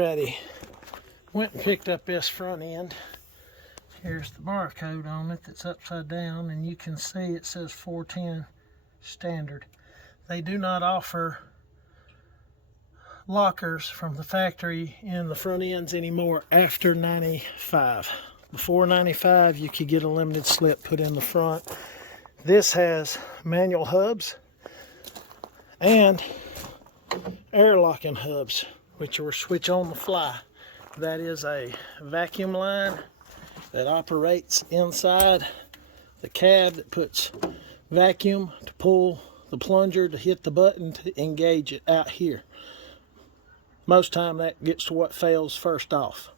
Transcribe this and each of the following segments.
Alrighty, went and picked up this front end. Here's the barcode on it that's upside down, and you can see it says 410 standard. They do not offer lockers from the factory in the front ends anymore after 95. Before 95, you could get a limited slip put in the front. This has manual hubs and air locking hubs, which are switch on the fly. That is a vacuum line that operates inside the cab that puts vacuum to pull the plunger to hit the button to engage it out here. Most time that gets to what fails first off.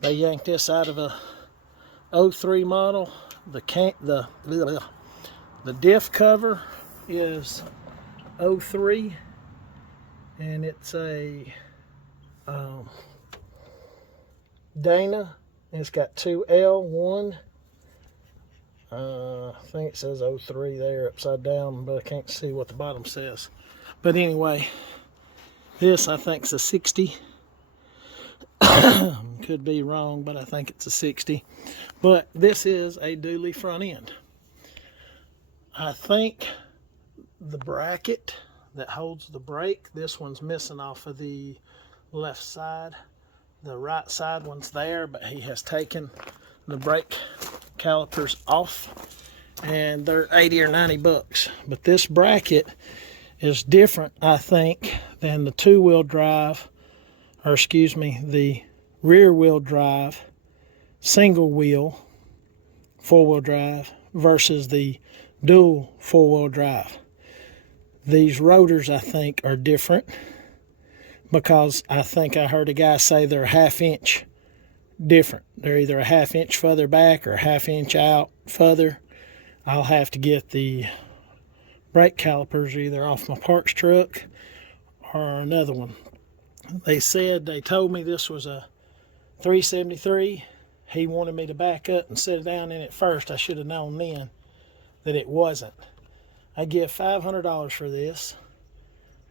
They yanked this out of a 03 model. The diff cover is 03, and it's a Dana. It's got two L1. I think it says 03 there upside down, but I can't see what the bottom says. But anyway, this I think is a 60. Could be wrong, but I think it's a 60. But this is a dually front end. I think the bracket that holds the brake, this one's missing off of the left side. The right side one's there, but he has taken the brake calipers off, and they're 80 or 90 bucks. But this bracket is different, I think, than the two-wheel drive, or excuse me, the rear-wheel drive, single-wheel, four-wheel drive versus the dual four-wheel drive. These rotors, I think, are different, because I think I heard a guy say they're a half-inch different. They're either a half-inch further back or a half-inch out further. I'll have to get the brake calipers either off my parts truck or another one. They told me this was a 373. He wanted me to back up and sit down in it first. I should have known then that it wasn't. I give $500 for this.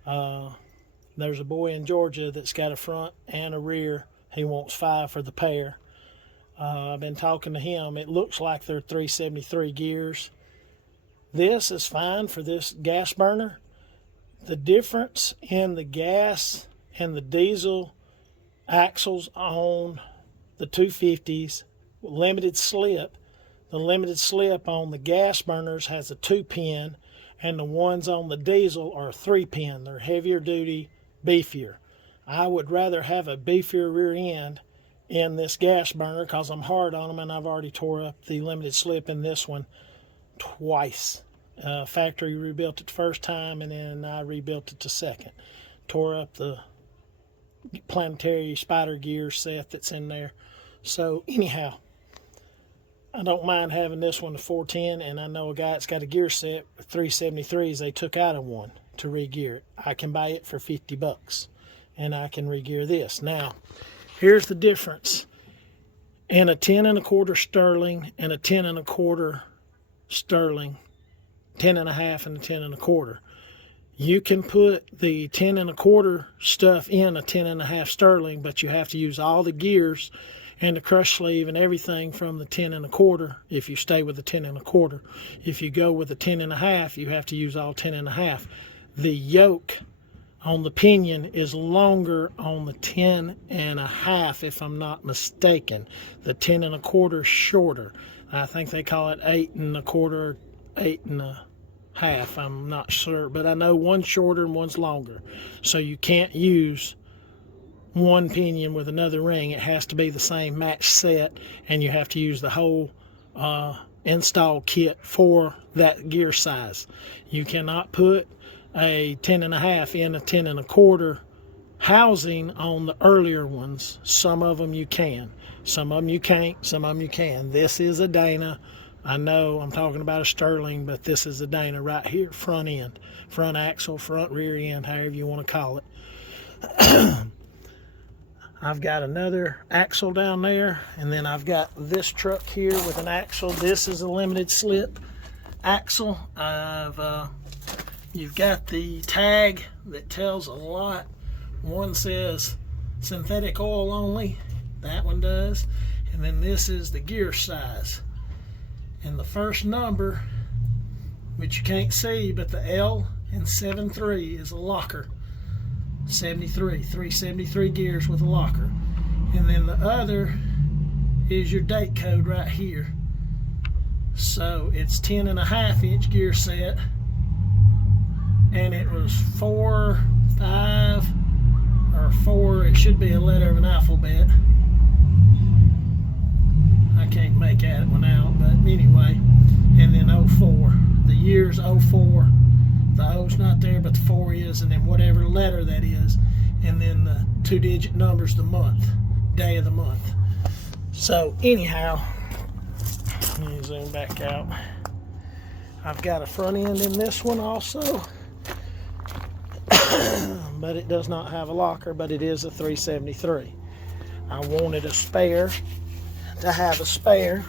There's a boy in Georgia that's got a front and a rear. He wants $5 for the pair. I've been talking to him. It looks like they're 373 gears. This is fine for this gas burner. The difference in the gas and the diesel axles on the 250s, limited slip. The limited slip on the gas burners has a 2-pin, and the ones on the diesel are 3-pin. They're heavier duty, beefier. I would rather have a beefier rear end in this gas burner because I'm hard on them, and I've already tore up the limited slip in this one twice. Factory rebuilt it the first time, and then I rebuilt it the second. Tore up the planetary spider gear set that's in there. So anyhow, I don't mind having this one to 410, and I know a guy that's got a gear set with 373s. They took out of one to re-gear it. I can buy it for 50 bucks, and I can re-gear this. Now, here's the difference in a 10 1/4 sterling and a 10 1/4 sterling, 10 1/2 and a 10 1/4. You can put the 10 1/4 stuff in a 10 1/2 sterling, but you have to use all the gears and the crush sleeve and everything from the 10 1/4 if you stay with the 10 1/4. If you go with the 10 1/2, you have to use all 10 1/2. The yoke on the pinion is longer on the 10 1/2, if I'm not mistaken. The 10 1/4 is shorter. I think they call it 8 1/4, 8 1/2. I'm not sure, but I know one's shorter and one's longer. So you can't use one pinion with another ring. It has to be the same match set, and you have to use the whole install kit for that gear size. You cannot put a 10 1/2 in a 10 1/4 housing on the earlier ones. Some of them you can, some of them you can't, some of them you can. This is a Dana. I know I'm talking about a Sterling, but this is a Dana right here, front end, front axle, front rear end, however you want to call it. I've got another axle down there, and then I've got this truck here with an axle. This is a limited slip axle. You've got the tag that tells a lot. One says synthetic oil only. That one does. And then this is the gear size. And the first number, which you can't see, but the L in 73 is a locker. 73, 373 gears with a locker. And then the other is your date code right here. So it's 10.5-inch gear set. And it was 4, 5, or 4, it should be a letter of an alphabet. I can't make that one out, but anyway. And then 04. The year's 04. The O's not there, but the 4 is, and then whatever letter that is. And then the 2-digit numbers, the month, day of the month. So anyhow, let me zoom back out. I've got a front end in this one also. But it does not have a locker, but it is a 373. I wanted a spare to have a spare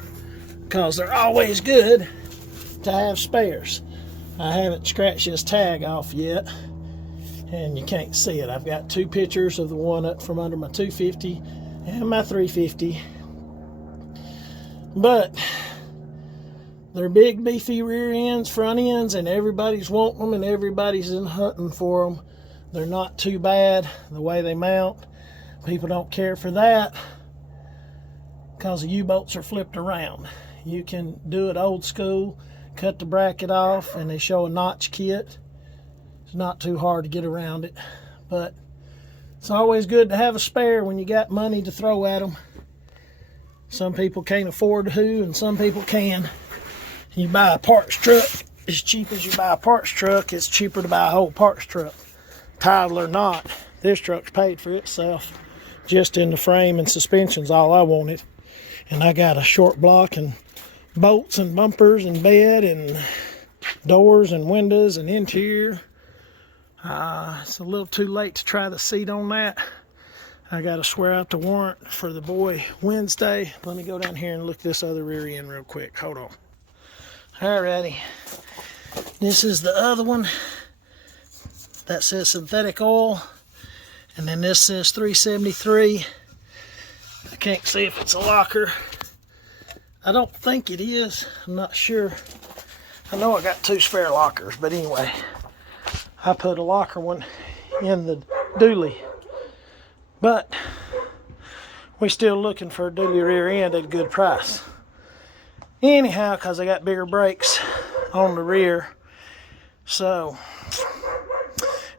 because they're always good to have spares. I haven't scratched this tag off yet, and you can't see it. I've got 2 pictures of the one up from under my 250 and my 350. But they're big, beefy rear ends, front ends, and everybody's wanting them and everybody's in hunting for them. They're not too bad the way they mount. People don't care for that because the U-bolts are flipped around. You can do it old school, cut the bracket off, and they show a notch kit. It's not too hard to get around it, but it's always good to have a spare when you got money to throw at them. Some people can't afford to, and some people can. You buy a parts truck, as cheap as you buy a parts truck, it's cheaper to buy a whole parts truck. Title or not, this truck's paid for itself. Just in the frame and suspension's all I wanted. And I got a short block and bolts and bumpers and bed and doors and windows and interior. It's a little too late to try the seat on that. I got to swear out the warrant for the boy Wednesday. Let me go down here and look this other rear end real quick. Hold on. Alrighty. This is the other one. That says synthetic oil. And then this says 373. I can't see if it's a locker. I don't think it is. I'm not sure. I know I got 2 spare lockers, but anyway. I put a locker one in the dually. But we're still looking for a dually rear end at a good price. Anyhow, because I got bigger brakes on the rear. So,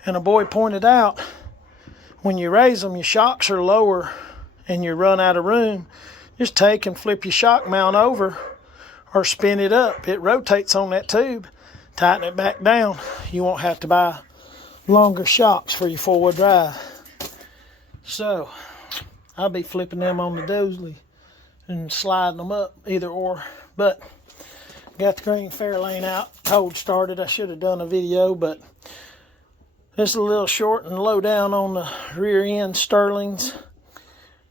and a boy pointed out, when you raise them, your shocks are lower and you run out of room. Just take and flip your shock mount over or spin it up. It rotates on that tube. Tighten it back down. You won't have to buy longer shocks for your 4-wheel drive. So, I'll be flipping them on the dually and sliding them up, either or. But, got the green Fairlane out, cold started. I should have done a video, but it's a little short and low down on the rear end Sterlings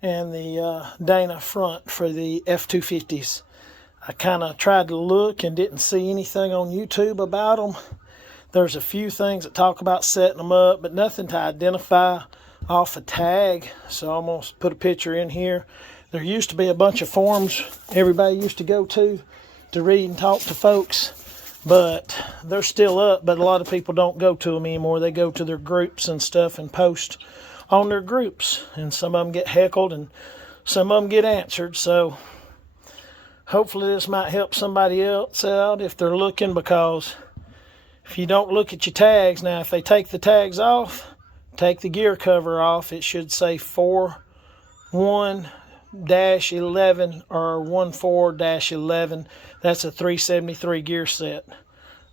and the Dana front for the F250s. I kind of tried to look and didn't see anything on YouTube about them. There's a few things that talk about setting them up, but nothing to identify off a tag. So I'm going to put a picture in here. There used to be a bunch of forums everybody used to go to read and talk to folks, but they're still up, but a lot of people don't go to them anymore. They go to their groups and stuff and post on their groups, and some of them get heckled and some of them get answered. So hopefully this might help somebody else out if they're looking, because if you don't look at your tags, now if they take the tags off, take the gear cover off, it should say 41-11 or 14-11. That's a 373 gear set.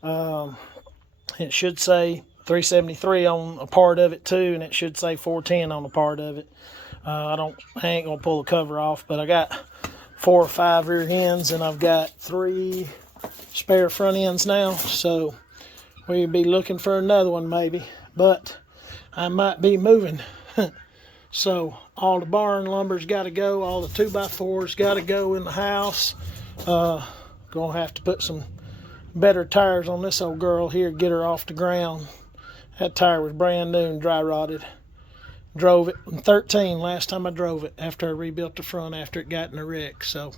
It should say 373 on a part of it too, and it should say 410 on a part of it. I ain't gonna pull the cover off, but I got 4 or 5 rear ends, and I've got 3 spare front ends now, so we'll be looking for another one maybe, but I might be moving. So all the barn lumber's got to go, all the 2x4's got to go in the house. Gonna have to put some better tires on this old girl here, get her off the ground. That tire was brand new and dry rotted. Drove it in 13 last time I drove it after I rebuilt the front after it got in a wreck. So,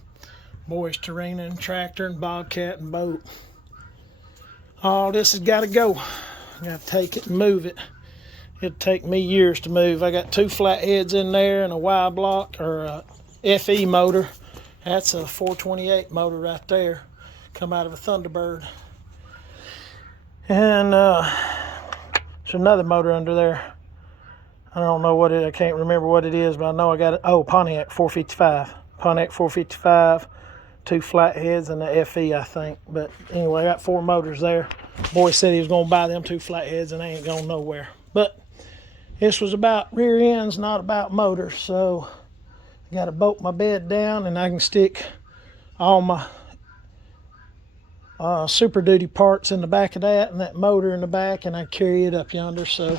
boys, Terrena and tractor and Bobcat and boat. All this has got to go. I got to take it and move it. It'll take me years to move. I got 2 flatheads in there and a Y block or a FE motor. That's a 428 motor right there. Come out of a Thunderbird. And there's another motor under there. I don't know what I can't remember what it is, but I know I got it. Oh, Pontiac 455. Pontiac 455, 2 flatheads and the FE, I think. But anyway, I got 4 motors there. Boy said he was going to buy them 2 flatheads and they ain't going nowhere. But this was about rear ends, not about motors. So I got to bolt my bed down and I can stick all my Super Duty parts in the back of that and that motor in the back, and I carry it up yonder. So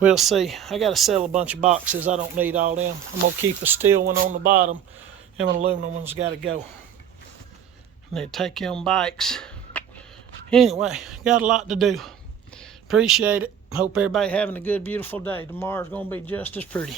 we'll see. I got to sell a bunch of boxes. I don't need all them. I'm going to keep a steel one on the bottom. Them aluminum ones got to go. I need to take them bikes. Anyway, got a lot to do. Appreciate it. Hope everybody having a good, beautiful day. Tomorrow's going to be just as pretty.